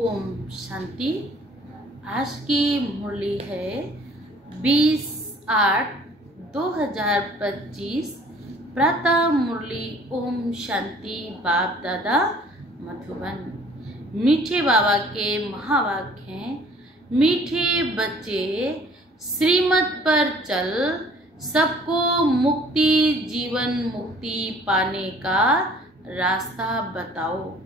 ओम शांति। आज की मुरली है 20/8/2025 प्रातः मुरली। ओम शांति। बाप दादा मधुबन। मीठे बाबा के महावाक्य हैं, मीठे बच्चे श्रीमत पर चल, सबको मुक्ति जीवन मुक्ति पाने का रास्ता बताओ।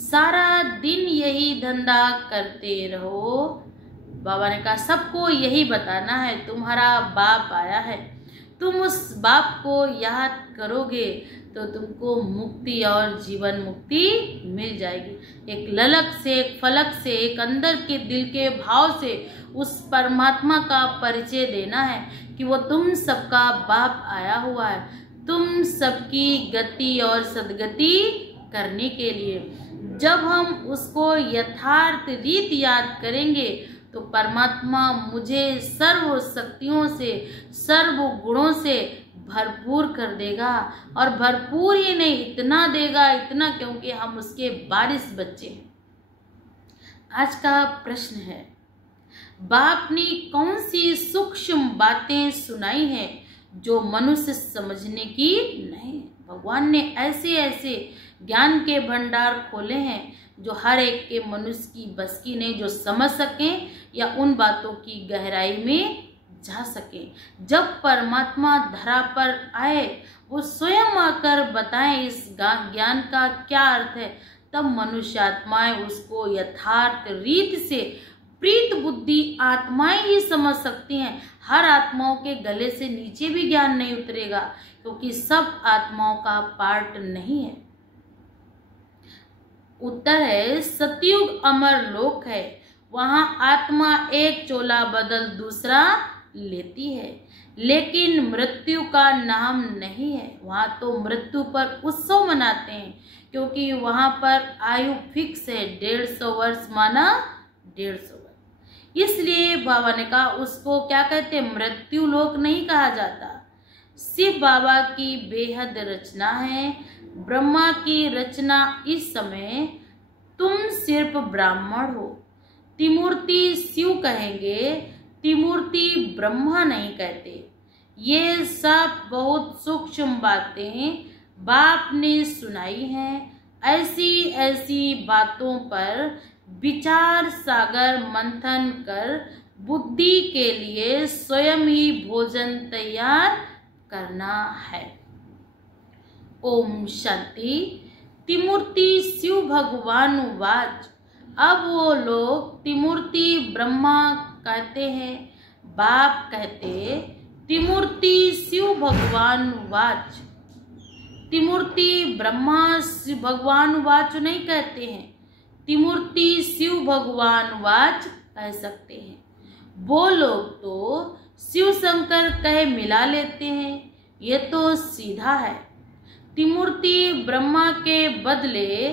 सारा दिन यही धंधा करते रहो। बाबा ने कहा सबको यही बताना है, तुम्हारा बाप आया है, तुम उस बाप को याद करोगे तो तुमको मुक्ति और जीवन मुक्ति मिल जाएगी। एक ललक से, एक फलक से, एक अंदर के दिल के भाव से उस परमात्मा का परिचय देना है कि वो तुम सबका बाप आया हुआ है, तुम सबकी गति और सदगति करने के लिए। जब हम उसको यथार्थ रीत याद करेंगे तो परमात्मा मुझे सर्व शक्तियों से, सर्व गुणों से भरपूर कर देगा। और भरपूर ही नहीं, इतना देगा, इतना, क्योंकि हम उसके वारिस बच्चे हैं। आज का प्रश्न है, बाप ने कौन सी सूक्ष्म बातें सुनाई हैं जो मनुष्य समझने की नहीं। भगवान ने ऐसे ऐसे ज्ञान के भंडार खोले हैं जो हर एक के मनुष्य की बस की नहीं, जो समझ सकें या उन बातों की गहराई में जा सके। जब परमात्मा धरा पर आए, वो स्वयं आकर बताएं इस ज्ञान का क्या अर्थ है, तब मनुष्य आत्माएं उसको यथार्थ रीत से, प्रीत बुद्धि आत्माएं ही समझ सकती हैं। हर आत्माओं के गले से नीचे भी ज्ञान नहीं उतरेगा, क्योंकि सब आत्माओं का पार्ट नहीं है। उत्तर है सतयुग अमर लोक है, वहां आत्मा एक चोला बदल दूसरा लेती है, लेकिन मृत्यु का नाम नहीं है। वहां तो मृत्यु पर उत्सव मनाते हैं, क्योंकि वहां पर आयु फिक्स है, 150 वर्ष माना 150 वर्ष। इसलिए बाबा ने कहा उसको क्या कहते, मृत्यु लोक नहीं कहा जाता। शिव बाबा की बेहद रचना है, ब्रह्मा की रचना। इस समय तुम सिर्फ ब्राह्मण हो। त्रिमूर्ति शिव कहेंगे, त्रिमूर्ति ब्रह्मा नहीं कहते। ये सब बहुत सूक्ष्म बातें बाप ने सुनाई हैं। ऐसी ऐसी बातों पर विचार सागर मंथन कर बुद्धि के लिए स्वयं ही भोजन तैयार करना है। ओम शांति। त्रिमूर्ति शिव भगवान वाच। अब वो लोग त्रिमूर्ति ब्रह्मा कहते हैं, बाप कहते त्रिमूर्ति शिव भगवान वाच। त्रिमूर्ति ब्रह्मा शिव भगवान वाच नहीं कहते हैं, त्रिमूर्ति शिव भगवान वाच कह सकते हैं। वो लोग तो शिव शंकर कहे मिला लेते हैं, ये तो सीधा है। त्रिमूर्ति ब्रह्मा के बदले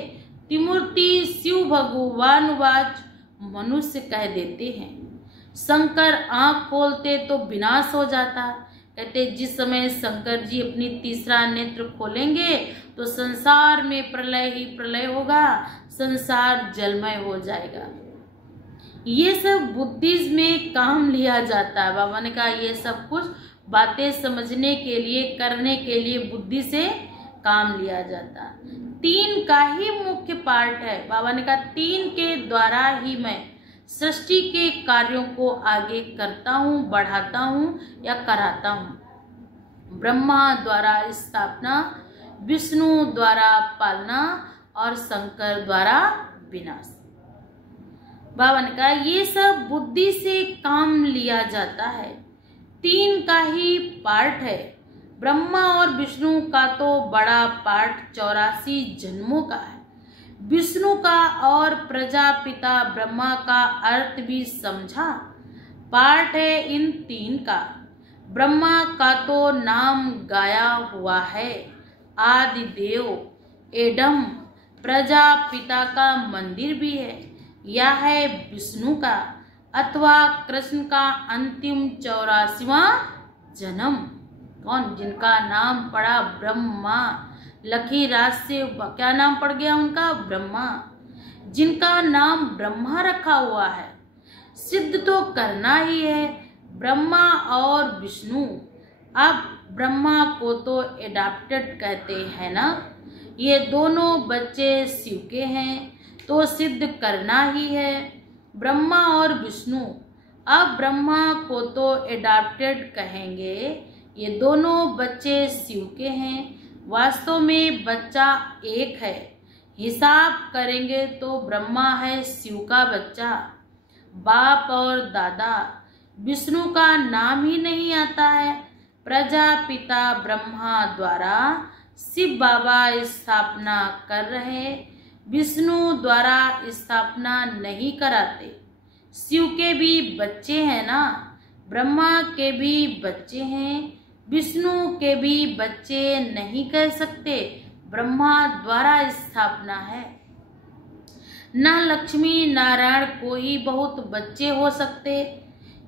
त्रिमूर्ति शिव भगवान वाच मनुष्य कह देते हैं। शंकर आंख खोलते तो विनाश हो जाता। कहते जिस समय शंकर जी अपनी तीसरा नेत्र खोलेंगे तो संसार में प्रलय ही प्रलय होगा, संसार जलमय हो जाएगा। ये सब बुद्धिज्म में काम लिया जाता है। बाबा ने कहा ये सब कुछ बातें समझने के लिए, करने के लिए बुद्धि से काम लिया जाता। 3 का ही मुख्य पार्ट है। बाबा ने कहा 3 के द्वारा ही मैं सृष्टि के कार्यों को आगे करता हूँ, बढ़ाता हूँ या कराता हूँ। ब्रह्मा द्वारा स्थापना, विष्णु द्वारा पालना और शंकर द्वारा विनाश। बाबा ने कहा ये सब बुद्धि से काम लिया जाता है। 3 का ही पार्ट है। ब्रह्मा और विष्णु का तो बड़ा पार्ट 84 जन्मों का है। विष्णु का और प्रजापिता ब्रह्मा का अर्थ भी समझा। पार्ट है इन 3 का। ब्रह्मा का तो नाम गाया हुआ है, आदि देव एडम। प्रजापिता का मंदिर भी है। यह है विष्णु का अथवा कृष्ण का अंतिम 84वां जन्म। कौन? जिनका नाम पड़ा ब्रह्मा। लकी राज से क्या नाम पड़ गया उनका? ब्रह्मा। जिनका नाम ब्रह्मा रखा हुआ है। सिद्ध तो करना ही है। ब्रह्मा और विष्णु, अब ब्रह्मा को तो एडाप्टेड कहते हैं ना, ये दोनों बच्चे शिव के हैं, तो सिद्ध करना ही है। ब्रह्मा और विष्णु, अब ब्रह्मा को तो एडाप्टेड कहेंगे, ये दोनों बच्चे शिव के हैं। वास्तव में बच्चा एक है, हिसाब करेंगे तो ब्रह्मा है शिव का बच्चा। बाप और दादा, विष्णु का नाम ही नहीं आता है। प्रजापिता ब्रह्मा द्वारा शिव बाबा स्थापना कर रहे, विष्णु द्वारा स्थापना नहीं कराते। शिव के भी बच्चे हैं ना, ब्रह्मा के भी बच्चे हैं, विष्णु के भी बच्चे नहीं कह सकते, ब्रह्मा द्वारा स्थापना है। न लक्ष्मी नारायण को ही बहुत बच्चे हो सकते,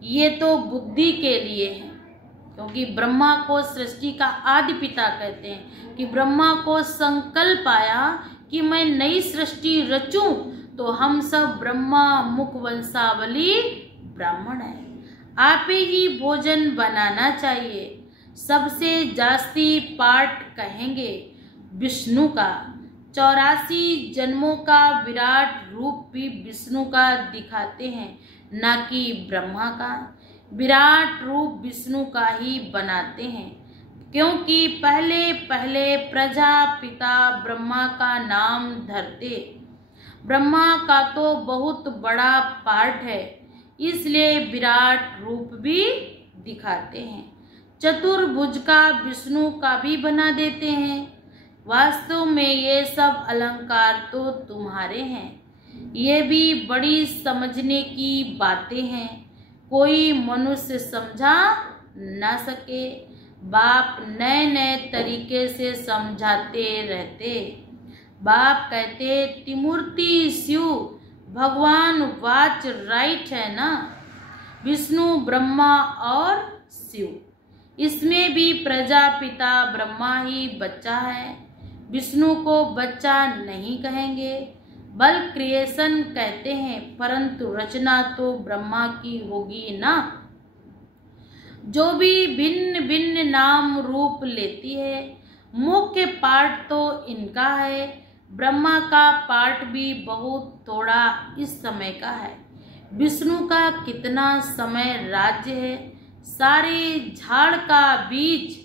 ये तो बुद्धि के लिए है, क्योंकि ब्रह्मा को सृष्टि का आदि पिता कहते हैं कि ब्रह्मा को संकल्प आया कि मैं नई सृष्टि रचूं, तो हम सब ब्रह्मा मुख वंशावली ब्राह्मण है, आप ही भोजन बनाना चाहिए। सबसे जास्ती पाठ कहेंगे विष्णु का। 84 जन्मों का विराट रूप भी विष्णु का दिखाते हैं, ना कि ब्रह्मा का। विराट रूप विष्णु का ही बनाते हैं, क्योंकि पहले पहले प्रजापिता ब्रह्मा का नाम धरते। ब्रह्मा का तो बहुत बड़ा पार्ट है, इसलिए विराट रूप भी दिखाते हैं। चतुर्भुज का विष्णु का भी बना देते हैं। वास्तव में ये सब अलंकार तो तुम्हारे हैं, ये भी बड़ी समझने की बातें हैं, कोई मनुष्य समझा ना सके। बाप नए नए तरीके से समझाते रहते। बाप कहते त्रिमूर्ति शिव भगवान वाच राइट है ना, विष्णु ब्रह्मा और शिव, इसमें भी प्रजापिता ब्रह्मा ही बच्चा है। विष्णु को बच्चा नहीं कहेंगे, बल क्रिएशन कहते हैं, परंतु रचना तो ब्रह्मा की होगी ना। जो भी भिन्न भिन्न नाम रूप लेती है, मुख्य पार्ट तो इनका है। ब्रह्मा का पार्ट भी बहुत थोड़ा इस समय का है। विष्णु का कितना समय राज्य है। सारे झाड़ का बीज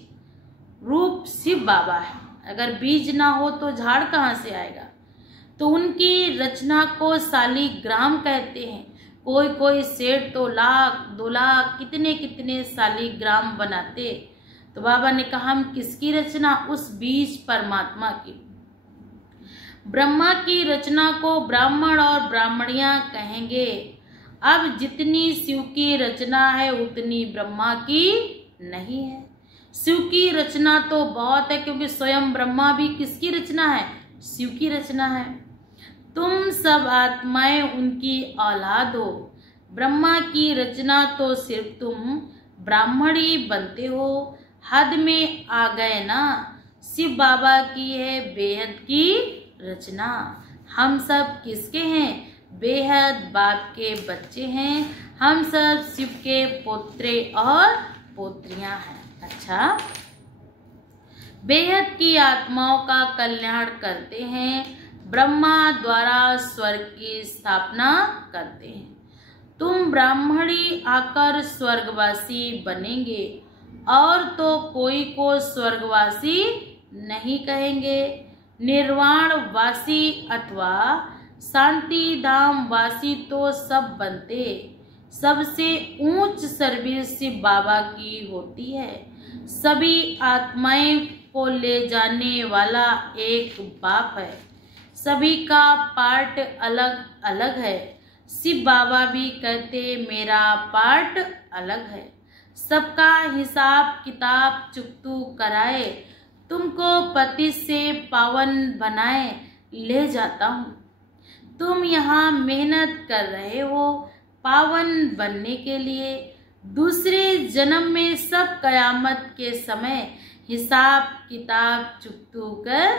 रूप शिव बाबा है, अगर बीज ना हो तो झाड़ कहाँ से आएगा। तो उनकी रचना को शालिग्राम कहते हैं। कोई कोई सेठ तो लाख 2 लाख कितने कितने शालिग्राम बनाते। तो बाबा ने कहा हम किसकी रचना, उस बीज परमात्मा की। ब्रह्मा की रचना को ब्राह्मण और ब्राह्मणियां कहेंगे। अब जितनी शिव की रचना है उतनी ब्रह्मा की नहीं है। शिव की रचना तो बहुत है, क्योंकि स्वयं ब्रह्मा भी किसकी रचना है, शिव की रचना है। तुम सब आत्माएं उनकी औलाद हो। ब्रह्मा की रचना तो सिर्फ तुम ब्राह्मण ही बनते हो, हद में आ गए ना। शिव बाबा की है बेहद की रचना। हम सब किसके हैं, बेहद बाप के बच्चे हैं। हम सब शिव के पोत्रे और पोत्रियां हैं। अच्छा, बेहद की आत्माओं का कल्याण करते हैं, ब्रह्मा द्वारा स्वर्ग की स्थापना करते हैं। तुम ब्राह्मणी आकर स्वर्गवासी बनेंगे, और तो कोई को स्वर्गवासी नहीं कहेंगे। निर्वाणवासी अथवा शांति धाम वासी तो सब बनते। सबसे ऊंच सर्विस शिव बाबा की होती है। सभी आत्माएं को ले जाने वाला एक बाप है। सभी का पार्ट अलग अलग है। शिव बाबा भी कहते मेरा पार्ट अलग है। सबका हिसाब किताब चुकतू कराए, तुमको पति से पावन बनाए ले जाता हूँ। तुम यहाँ मेहनत कर रहे हो पावन बनने के लिए। दूसरे जन्म में सब कयामत के समय हिसाब किताब चुकतू कर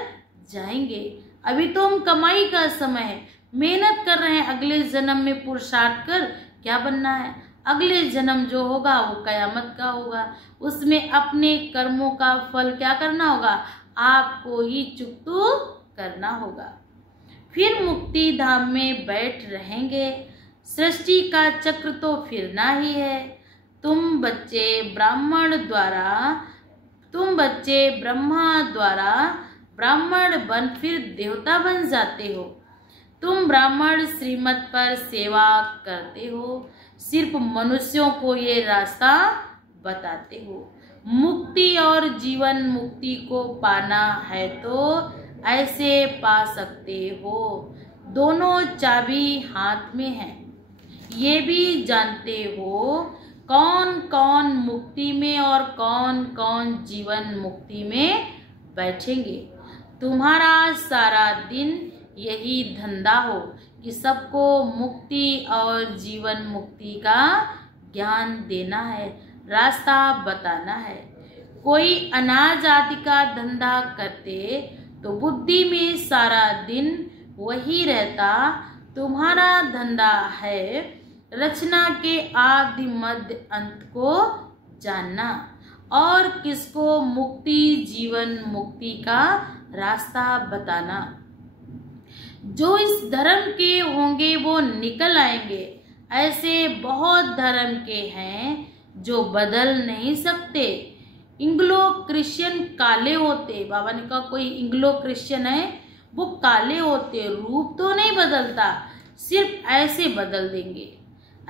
जाएंगे। अभी तो हम कमाई का समय है, मेहनत कर रहे हैं, अगले जन्म में पुरुषार्थ कर क्या बनना है। अगले जन्म जो होगा वो कयामत का होगा, उसमें अपने कर्मों का फल क्या करना होगा, आपको ही चुकतू करना होगा। फिर मुक्ति धाम में बैठ रहेंगे। सृष्टि का चक्र तो फिरना ही है। तुम बच्चे ब्रह्मा द्वारा ब्राह्मण बन फिर देवता बन जाते हो। तुम ब्राह्मण श्रीमत पर सेवा करते हो, सिर्फ मनुष्यों को ये रास्ता बताते हो। मुक्ति और जीवन मुक्ति को पाना है तो ऐसे पा सकते हो, दोनों चाबी हाथ में है। ये भी जानते हो कौन कौन मुक्ति में और कौन कौन जीवन मुक्ति में बैठेंगे। तुम्हारा सारा दिन यही धंधा हो कि सबको मुक्ति और जीवन मुक्ति का ज्ञान देना है, रास्ता बताना है। कोई अनाज आदि का धंधा करते तो बुद्धि में सारा दिन वही रहता। तुम्हारा धंधा है रचना के आदि मध्य अंत को जानना और किसको मुक्ति जीवन मुक्ति का रास्ता बताना। जो इस धर्म के होंगे वो निकल आएंगे। ऐसे बहुत धर्म के हैं जो बदल नहीं सकते। इंग्लो क्रिश्चियन काले होते, बाबा ने कहा कोई इंग्लो क्रिश्चियन है वो काले होते, रूप तो नहीं बदलता, सिर्फ ऐसे बदल देंगे।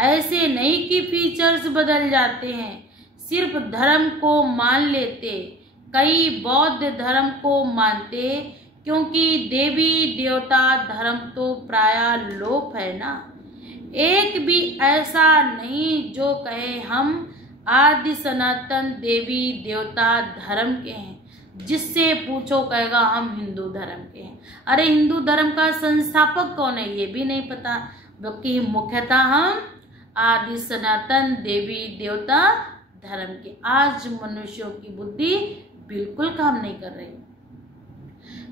ऐसे नहीं कि फीचर्स बदल जाते हैं, सिर्फ धर्म को मान लेते। कई बौद्ध धर्म को मानते क्योंकि देवी देवता धर्म तो प्राय लोप है ना। एक भी ऐसा नहीं जो कहे हम आदि सनातन देवी देवता धर्म के हैं। जिससे पूछो कहेगा हम हिंदू धर्म के हैं। अरे हिंदू धर्म का संस्थापक कौन है ये भी नहीं पता, बल्कि मुख्यतः हम आदि सनातन देवी देवता धर्म के। आज मनुष्यों की बुद्धि बिल्कुल काम नहीं कर रही।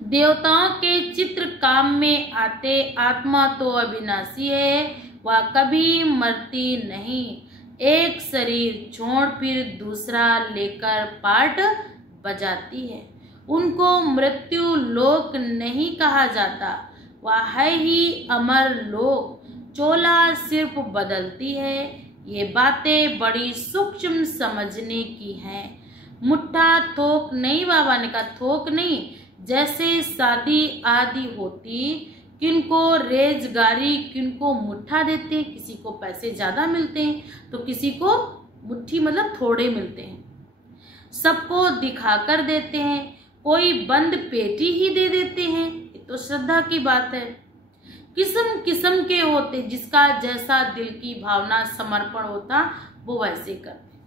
देवताओं के चित्र काम में आते। आत्मा तो अविनाशी है, वह कभी मरती नहीं। एक शरीर छोड़ फिर दूसरा लेकर पाठ बजाती है। उनको मृत्यु लोक नहीं कहा जाता, वह है ही अमर लोक। चोला सिर्फ बदलती है। ये बातें बड़ी सूक्ष्म समझने की हैं। मुट्ठा थोक नहीं, बाबा ने कहा थोक नहीं। जैसे शादी आदि होती, किनको रेजगारी किनको मुट्ठा देते हैं, किसी को पैसे ज्यादा मिलते हैं तो किसी को मुट्ठी मतलब थोड़े मिलते हैं। सबको दिखाकर देते हैं, कोई बंद पेटी ही दे देते हैं। ये तो श्रद्धा की बात है। किस्म किस्म के होते, जिसका जैसा दिल की भावना समर्पण होता वो वैसे करते।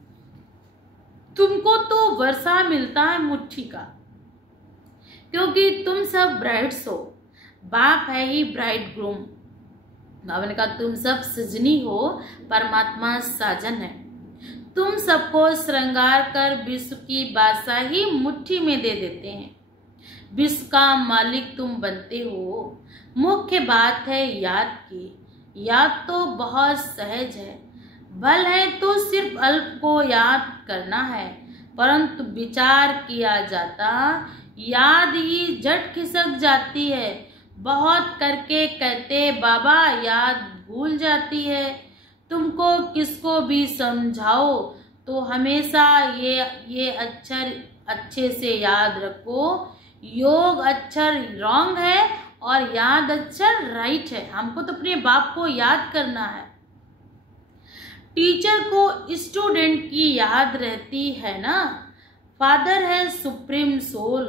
तुमको तो वर्षा मिलता है मुट्ठी का, क्योंकि तुम सब ब्राइड्स हो। बाप है ही ब्राइड ग्रूम। बाबा ने कहा तुम सब सजनी हो, परमात्मा साजन है। तुम सबको श्रृंगार कर विश्व की बादशाही मुट्ठी में दे देते हैं। विश्व का मालिक तुम बनते हो। मुख्य बात है याद की। याद तो बहुत सहज है, बल है तो सिर्फ अल्प को याद करना है, परंतु विचार किया जाता याद ही झट खिसक जाती है। बहुत करके कहते बाबा याद भूल जाती है। तुमको किसको भी समझाओ तो हमेशा ये अक्षर अच्छे से याद रखो। योग अक्षर रॉन्ग है और याद अक्षर राइट है। हमको तो अपने बाप को याद करना है। टीचर को स्टूडेंट की याद रहती है ना। फादर है सुप्रीम सोल।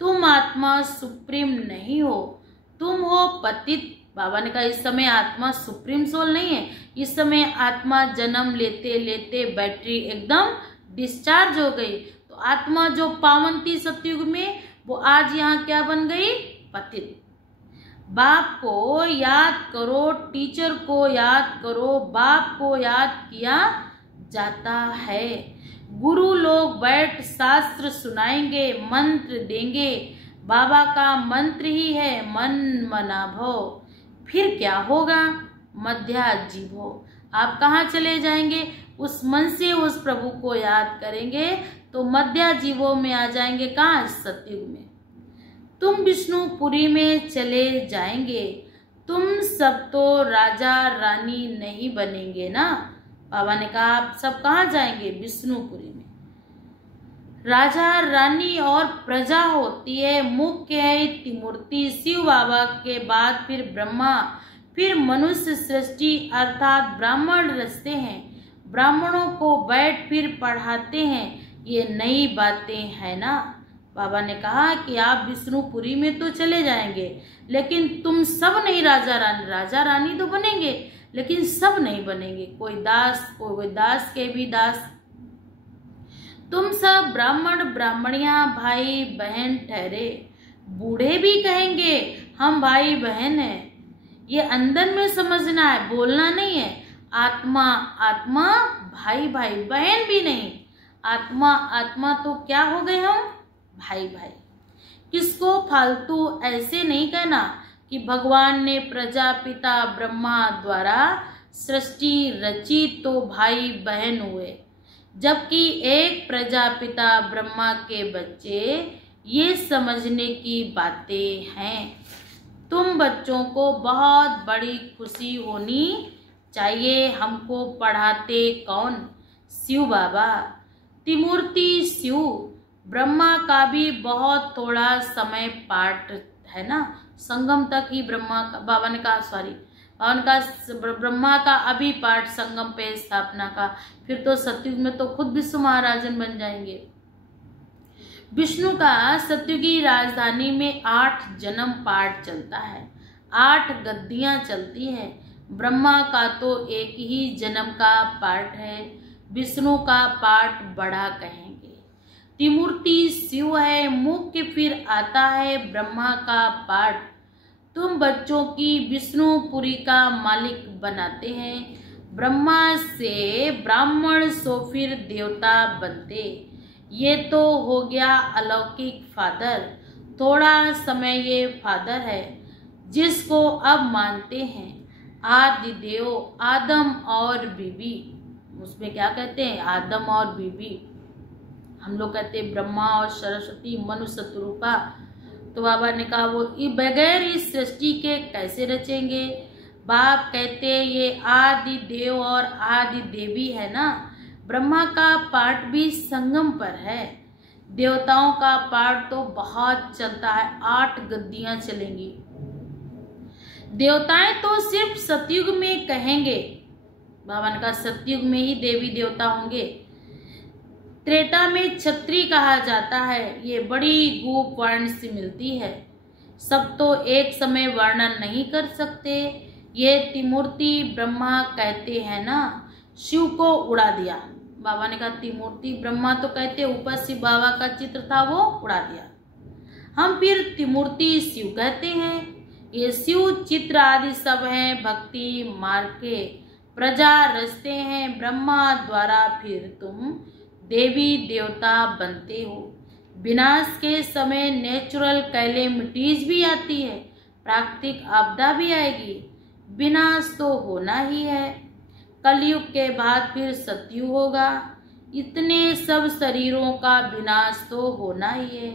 तुम आत्मा सुप्रीम नहीं हो, तुम हो पतित। बाबा ने कहा इस समय आत्मा सुप्रीम सोल नहीं है। इस समय आत्मा जन्म लेते लेते बैटरी एकदम डिस्चार्ज हो गई, तो आत्मा जो पावन थी सतयुग में वो आज यहाँ क्या बन गई, पतित। बाप को याद करो, टीचर को याद करो, बाप को याद किया जाता है। गुरु लोग बैठ शास्त्र सुनाएंगे, मंत्र देंगे। बाबा का मंत्र ही है मन मना भव। फिर क्या होगा? मध्याजीवो, आप कहाँ चले जाएंगे? उस मन से उस प्रभु को याद करेंगे तो मध्याजीवो में आ जाएंगे। कहाँ? सतयुग में। तुम विष्णुपुरी में चले जाएंगे, तुम सब तो राजा रानी नहीं बनेंगे ना। बाबा ने कहा आप सब कहाँ जाएंगे? विष्णुपुरी में। राजा रानी और प्रजा होती है, मुख्य है त्रिमूर्ति शिव बाबा के बाद फिर ब्रह्मा, फिर मनुष्य सृष्टि अर्थात ब्राह्मण रचते हैं, ब्राह्मणों को बैठ फिर पढ़ाते हैं। ये नई बातें है ना। बाबा ने कहा कि आप विष्णुपुरी में तो चले जाएंगे, लेकिन तुम सब नहीं राजा रानी तो बनेंगे, लेकिन सब नहीं बनेंगे। कोई दास के भी दास। तुम सब ब्राह्मण ब्राह्मणियां भाई बहन ठहरे। बूढ़े भी कहेंगे हम भाई बहन हैं। ये अंदर में समझना है, बोलना नहीं है। आत्मा आत्मा, भाई भाई, बहन भी नहीं। आत्मा आत्मा तो क्या हो गए हम? भाई भाई। किसको फालतू ऐसे नहीं कहना कि भगवान ने प्रजापिता ब्रह्मा द्वारा सृष्टि रची तो भाई बहन हुए, जबकि एक प्रजापिता ब्रह्मा के बच्चे। ये समझने की बातें हैं। तुम बच्चों को बहुत बड़ी खुशी होनी चाहिए। हमको पढ़ाते कौन? शिव बाबा, त्रिमूर्ति शिव। ब्रह्मा का भी बहुत थोड़ा समय पाठ है ना, संगम तक ही ब्रह्मा का, बाबा ने कहा ब्रह्मा का अभी पाठ संगम पे स्थापना का, फिर तो सतयुग में तो खुद विश्व महाराजन बन जाएंगे। विष्णु का सतयुगी राजधानी में 8 जन्म पाठ चलता है, 8 गद्दियां चलती हैं। ब्रह्मा का तो एक ही जन्म का पाठ है, विष्णु का पाठ बड़ा कहेंगे। त्रिमूर्ति शिव है मुख्य, फिर आता है ब्रह्मा का पाठ। तुम बच्चों की विष्णुपुरी का मालिक बनाते हैं। ब्रह्मा से ब्राह्मण सो फिर देवता बनते। ये तो हो गया अलौकिक फादर। थोड़ा समय ये फादर है जिसको अब मानते हैं। आदि देव आदम और बीबी, उसमें क्या कहते हैं? आदम और बीबी। हम लोग कहते हैं ब्रह्मा और सरस्वती मनु शत्रुपा। तो बाबा ने कहा वो बगैर इस सृष्टि के कैसे रचेंगे? बाप कहते ये आदि देव और आदि देवी है ना। ब्रह्मा का पाठ भी संगम पर है, देवताओं का पाठ तो बहुत चलता है, 8 गद्दियां चलेंगी। देवताएं तो सिर्फ सतयुग में कहेंगे। बाबा ने कहा सतयुग में ही देवी देवता होंगे। त्रेता में क्षत्रिय कहा जाता है। ये बड़ी गुप वर्ण से मिलती है, सब तो एक समय वर्णन नहीं कर सकते। ये त्रिमूर्ति ब्रह्मा कहते हैं ना, शिव को उड़ा दिया। बाबा ने कहा त्रिमूर्ति ब्रह्मा तो कहते, ऊपर शिव बाबा का चित्र था वो उड़ा दिया। हम फिर त्रिमूर्ति शिव कहते हैं। ये शिव चित्र आदि सब हैं भक्ति मार्ग के। प्रजा रचते हैं ब्रह्मा द्वारा, फिर तुम देवी देवता बनते हो। विनाश के समय नेचुरल कैलेमिटीज भी आती है, प्राकृतिक आपदा भी आएगी। विनाश तो होना ही है। कलयुग के बाद फिर सतयुग होगा। इतने सब शरीरों का विनाश तो होना ही है।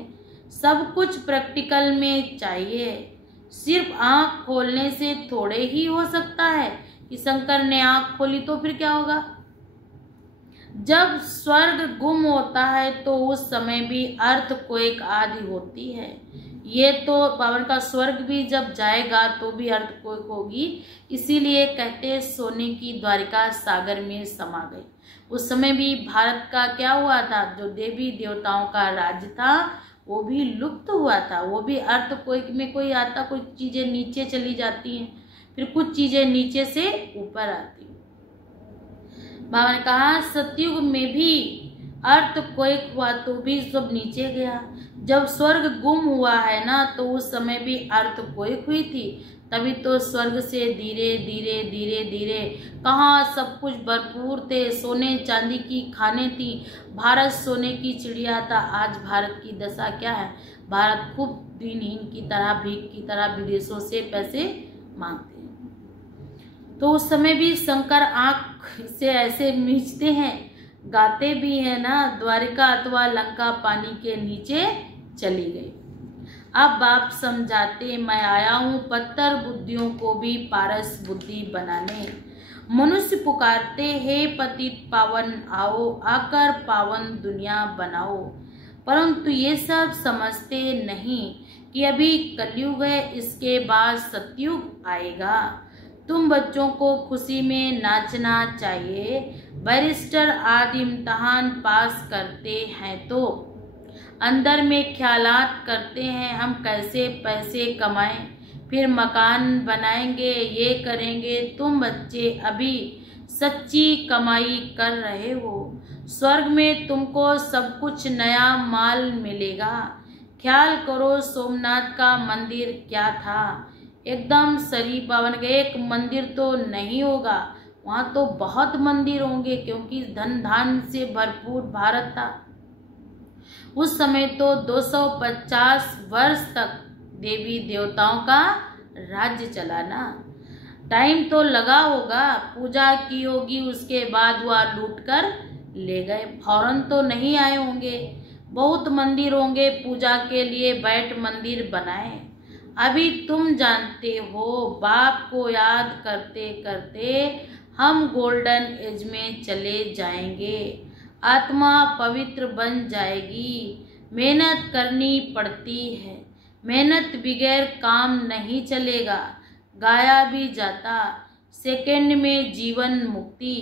सब कुछ प्रैक्टिकल में चाहिए। सिर्फ आंख खोलने से थोड़े ही हो सकता है कि शंकर ने आंख खोली तो फिर क्या होगा? जब स्वर्ग गुम होता है तो उस समय भी अर्थक्वेक आदि होती है। ये तो बाबा का स्वर्ग भी जब जाएगा तो भी अर्थक्वेक होगी। इसीलिए कहते हैं सोने की द्वारिका सागर में समा गई। उस समय भी भारत का क्या हुआ था? जो देवी देवताओं का राज्य था वो भी लुप्त हुआ था। वो भी अर्थक्वेक में कोई आता, कुछ चीजें नीचे चली जाती हैं, फिर कुछ चीजें नीचे से ऊपर आती। बाबा ने कहा सतयुग में भी अर्थक्वेक हुआ तो भी सब नीचे गया। जब स्वर्ग गुम हुआ है ना तो उस समय भी अर्थक्वेक हुई थी। तभी तो स्वर्ग से धीरे धीरे धीरे धीरे कहाँ सब कुछ भरपूर थे, सोने चांदी की खाने थी। भारत सोने की चिड़िया था। आज भारत की दशा क्या है? भारत खूब दिनहीन की तरह, भीख की तरह विदेशों से पैसे मांगते हैं। तो उस समय भी शंकर आंख से ऐसे मीचते हैं, गाते भी हैं ना, द्वारिका अथवा लंका पानी के नीचे चली गई। अब बाप समझाते, मैं आया हूँ पत्थर बुद्धियों को भी पारस बुद्धि बनाने। मनुष्य पुकारते, हे पतित पावन आओ, आकर पावन दुनिया बनाओ। परंतु ये सब समझते नहीं कि अभी कलयुग है, इसके बाद सतयुग आएगा। तुम बच्चों को खुशी में नाचना चाहिए। बैरिस्टर आदि इम्तहान पास करते हैं तो अंदर में ख्यालात करते हैं, हम कैसे पैसे कमाएं, फिर मकान बनाएंगे, ये करेंगे। तुम बच्चे अभी सच्ची कमाई कर रहे हो। स्वर्ग में तुमको सब कुछ नया माल मिलेगा। ख्याल करो, सोमनाथ का मंदिर क्या था, एकदम शरीफ पावन। एक मंदिर तो नहीं होगा, वहाँ तो बहुत मंदिर होंगे, क्योंकि धन धान से भरपूर भारत था। उस समय तो 250 वर्ष तक देवी देवताओं का राज्य चला ना। टाइम तो लगा होगा, पूजा की होगी, उसके बाद वह लूट कर ले गए। फौरन तो नहीं आए होंगे, बहुत मंदिर होंगे पूजा के लिए, बैठ मंदिर बनाए। अभी तुम जानते हो, बाप को याद करते करते हम गोल्डन एज में चले जाएंगे। आत्मा पवित्र बन जाएगी। मेहनत करनी पड़ती है, मेहनत बगैर काम नहीं चलेगा। गाया भी जाता, सेकंड में जीवन मुक्ति,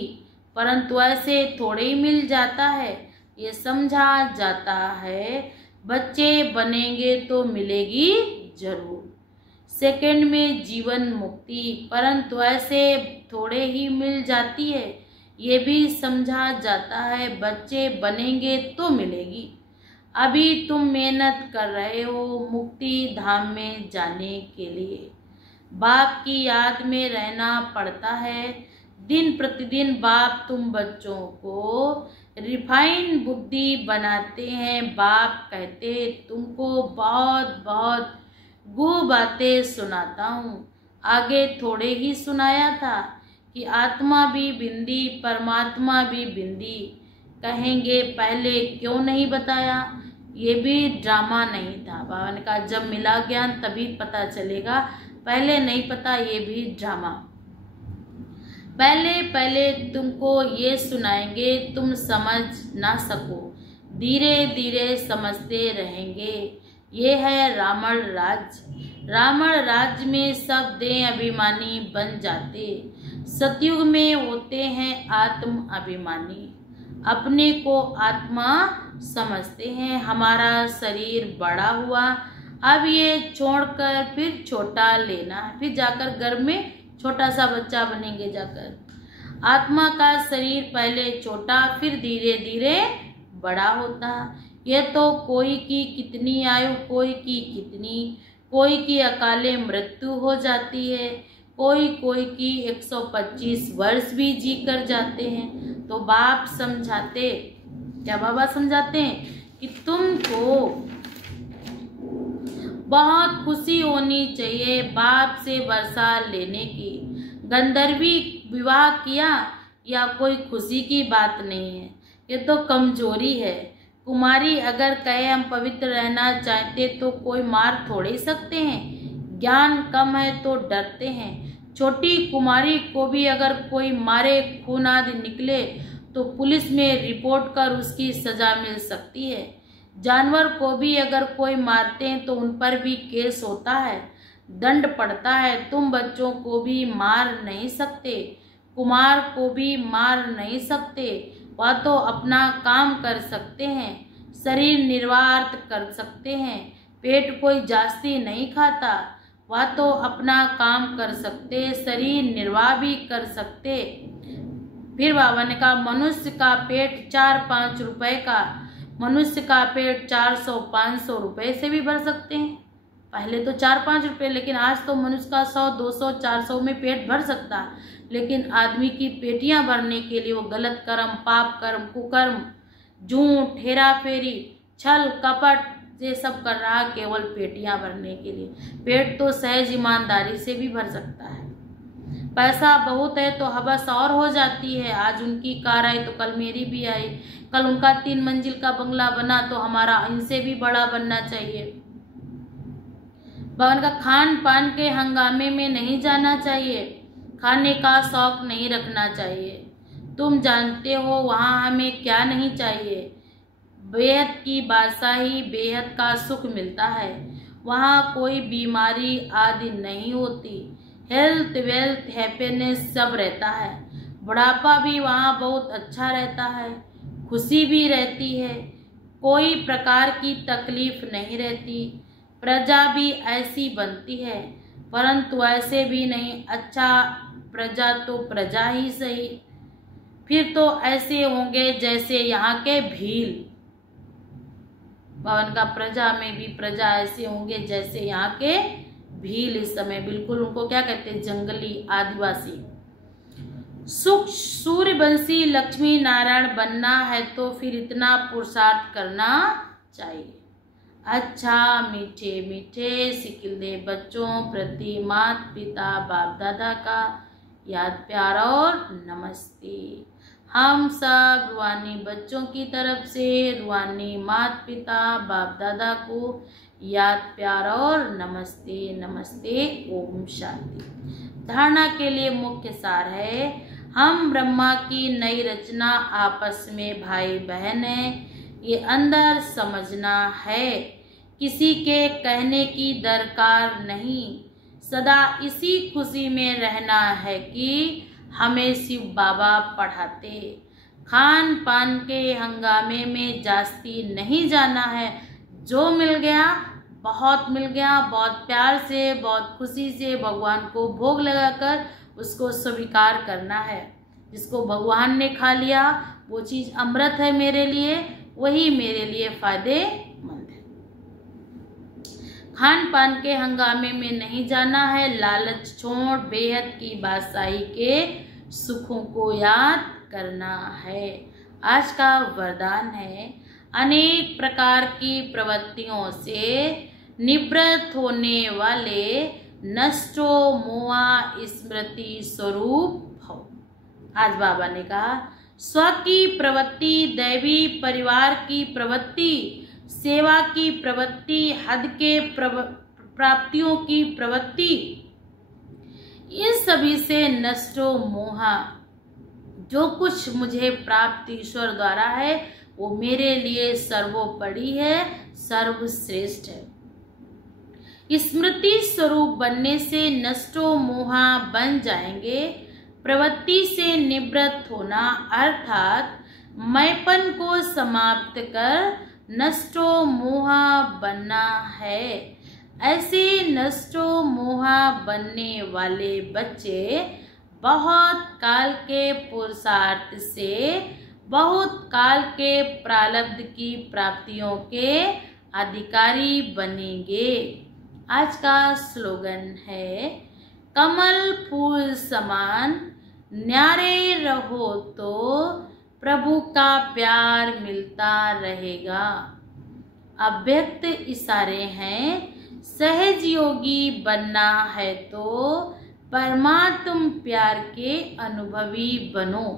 परंतु ऐसे थोड़े ही मिल जाता है, ये समझा जाता है। बच्चे बनेंगे तो मिलेगी जरूर सेकंड में जीवन मुक्ति, परंतु ऐसे थोड़े ही मिल जाती है, ये भी समझा जाता है। बच्चे बनेंगे तो मिलेगी। अभी तुम मेहनत कर रहे हो मुक्ति धाम में जाने के लिए। बाप की याद में रहना पड़ता है। दिन प्रतिदिन बाप तुम बच्चों को रिफाइन बुद्धि बनाते हैं। बाप कहते, तुमको बहुत बहुत गो बातें सुनाता हूँ। आगे थोड़े ही सुनाया था कि आत्मा भी बिंदी, परमात्मा भी बिंदी। कहेंगे पहले क्यों नहीं बताया, ये भी ड्रामा नहीं था। बाबा ने कहा जब मिला ज्ञान तभी पता चलेगा, पहले नहीं पता, ये भी ड्रामा। पहले पहले तुमको ये सुनाएंगे, तुम समझ ना सको, धीरे धीरे समझते रहेंगे। ये है रावण राज्य। रावण राज्य में सब देह अभिमानी बन जाते। सतयुग में होते हैं आत्म अभिमानी, अपने को आत्मा समझते हैं। हमारा शरीर बड़ा हुआ, अब ये छोड़कर फिर छोटा लेना, फिर जाकर गर्भ में छोटा सा बच्चा बनेंगे जाकर। आत्मा का शरीर पहले छोटा, फिर धीरे धीरे बड़ा होता। ये तो कोई की कितनी आयु, कोई की कितनी, कोई की अकाले मृत्यु हो जाती है, कोई कोई की 125 वर्ष भी जी कर जाते हैं। तो बाप समझाते, क्या बाबा समझाते हैं कि तुमको बहुत खुशी होनी चाहिए बाप से वर्षा लेने की। गंधर्वी विवाह किया या कोई खुशी की बात नहीं है, ये तो कमजोरी है। कुमारी अगर कहे हम पवित्र रहना चाहते तो कोई मार थोड़े ही सकते हैं। ज्ञान कम है तो डरते हैं। छोटी कुमारी को भी अगर कोई मारे, खून आदि निकले तो पुलिस में रिपोर्ट कर उसकी सजा मिल सकती है। जानवर को भी अगर कोई मारते हैं तो उन पर भी केस होता है, दंड पड़ता है। तुम बच्चों को भी मार नहीं सकते, कुमार को भी मार नहीं सकते। वह तो अपना काम कर सकते हैं, शरीर निर्वाह कर सकते हैं। पेट कोई जास्ती नहीं खाता, वह तो अपना काम कर सकते, शरीर निर्वाह भी कर सकते। फिर बाबा ने कहा मनुष्य का पेट 4-5 रुपए का, मनुष्य का पेट 400-500 रुपए से भी भर सकते हैं। पहले तो 4-5 रुपए, लेकिन आज तो मनुष्य का 100, 200, 400 में पेट भर सकता है। लेकिन आदमी की पेटियां भरने के लिए वो गलत कर्म, पाप कर्म, कुकर्म, झूठ, हेरा फेरी, छल कपट ये सब कर रहा है केवल पेटियां भरने के लिए। पेट तो सहज ईमानदारी से भी भर सकता है। पैसा बहुत है तो हवस और हो जाती है। आज उनकी कार आई तो कल मेरी भी आई, कल उनका 3 मंजिल का बंगला बना तो हमारा इनसे भी बड़ा बनना चाहिए। भगवान का खान पान के हंगामे में नहीं जाना चाहिए, खाने का शौक नहीं रखना चाहिए। तुम जानते हो वहाँ हमें क्या नहीं चाहिए। बेहद की बादशाही, बेहद का सुख मिलता है। वहाँ कोई बीमारी आदि नहीं होती। हेल्थ, वेल्थ, हैप्पीनेस सब रहता है। बुढ़ापा भी वहाँ बहुत अच्छा रहता है, खुशी भी रहती है, कोई प्रकार की तकलीफ नहीं रहती। प्रजा भी ऐसी बनती है, परंतु ऐसे भी नहीं। अच्छा, प्रजा तो प्रजा ही सही, फिर तो ऐसे होंगे जैसे यहाँ के भील। भवन का प्रजा में भी प्रजा ऐसे होंगे जैसे यहाँ के भील। इस समय बिल्कुल उनको क्या कहते हैं, जंगली आदिवासी। सुख सूर्यवंशी लक्ष्मी नारायण बनना है तो फिर इतना पुरुषार्थ करना चाहिए। अच्छा, मीठे मीठे सिकिलदे बच्चों प्रति माता पिता बाप दादा का याद प्यार और नमस्ते। हम सब रूहानी बच्चों की तरफ से रूहानी माता पिता बाप दादा को याद प्यार और नमस्ते नमस्ते। ओम शांति। धारणा के लिए मुख्य सार है, हम ब्रह्मा की नई रचना, आपस में भाई बहन हैं, ये अंदर समझना है। किसी के कहने की दरकार नहीं, सदा इसी खुशी में रहना है कि हमें शिव बाबा पढ़ाते। खान पान के हंगामे में जास्ती नहीं जाना है। जो मिल गया बहुत मिल गया, बहुत प्यार से, बहुत खुशी से भगवान को भोग लगाकर उसको स्वीकार करना है। जिसको भगवान ने खा लिया वो चीज़ अमृत है मेरे लिए, वही मेरे लिए फायदेमंद है। खान पान के हंगामे में नहीं जाना है। लालच छोड़ बेहद की बादशाही के सुखों को याद करना है। आज का वरदान है, अनेक प्रकार की प्रवृत्तियों से निवृत्त होने वाले नष्टो मोहा स्मृति स्वरूप भव। आज बाबा ने कहा, स्व की प्रवृत्ति, दैवी परिवार की प्रवृत्ति, सेवा की प्रवृत्ति, हद के प्राप्तियों की प्रवृत्ति, इन सभी से नष्टो मोहा। जो कुछ मुझे प्राप्त ईश्वर द्वारा है वो मेरे लिए सर्वोपरि है, सर्वश्रेष्ठ है। स्मृति स्वरूप बनने से नष्टो मोहा बन जाएंगे। प्रवृत्ति से निवृत्त होना अर्थात मैंपन को समाप्त कर नष्टो मोहा बनना है। ऐसे नष्टो मोहा बनने वाले बच्चे बहुत काल के पुरुषार्थ से बहुत काल के प्रारब्ध की प्राप्तियों के अधिकारी बनेंगे। आज का स्लोगन है, कमल फूल समान न्यारे रहो तो प्रभु का प्यार मिलता रहेगा। अव्यक्त इशारे हैं, सहज योगी बनना है तो परमात्म प्यार के अनुभवी बनो।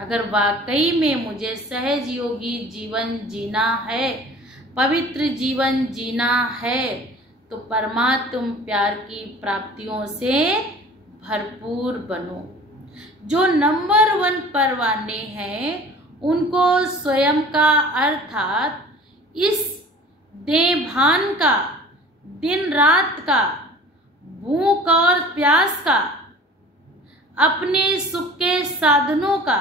अगर वाकई में मुझे सहज योगी जीवन जीना है, पवित्र जीवन जीना है, तो परमात्म प्यार की प्राप्तियों से भरपूर बनो। जो नंबर 1 परवाने हैं उनको स्वयं का अर्थात इस देभान का, दिन रात का, भूख और प्यास का, अपने सुख के साधनों का,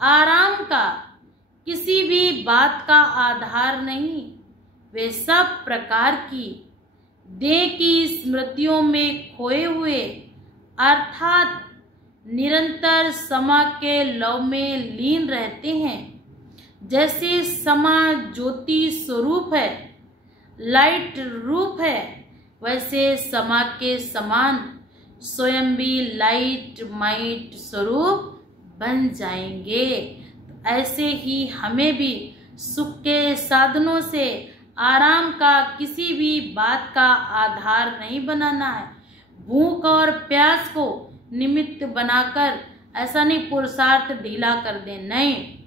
आराम का, किसी भी बात का आधार नहीं। वे सब प्रकार की देह की स्मृतियों में खोए हुए अर्थात निरंतर समा के लव में लीन रहते हैं। जैसे समा ज्योति स्वरूप है, लाइट रूप है, वैसे समा के समान स्वयं भी लाइट माइट स्वरूप बन जाएंगे। तो ऐसे ही हमें भी सुख के साधनों से, आराम का किसी भी बात का आधार नहीं बनाना है। भूख और प्यास को निमित्त बनाकर ऐसा नहीं पुरुषार्थ ढीला कर दे, नहीं,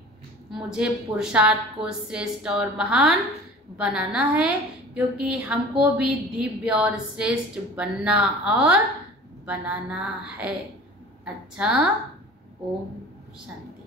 मुझे पुरुषार्थ को श्रेष्ठ और महान बनाना है, क्योंकि हमको भी दिव्य और श्रेष्ठ बनना और बनाना है। अच्छा, ओम शांति।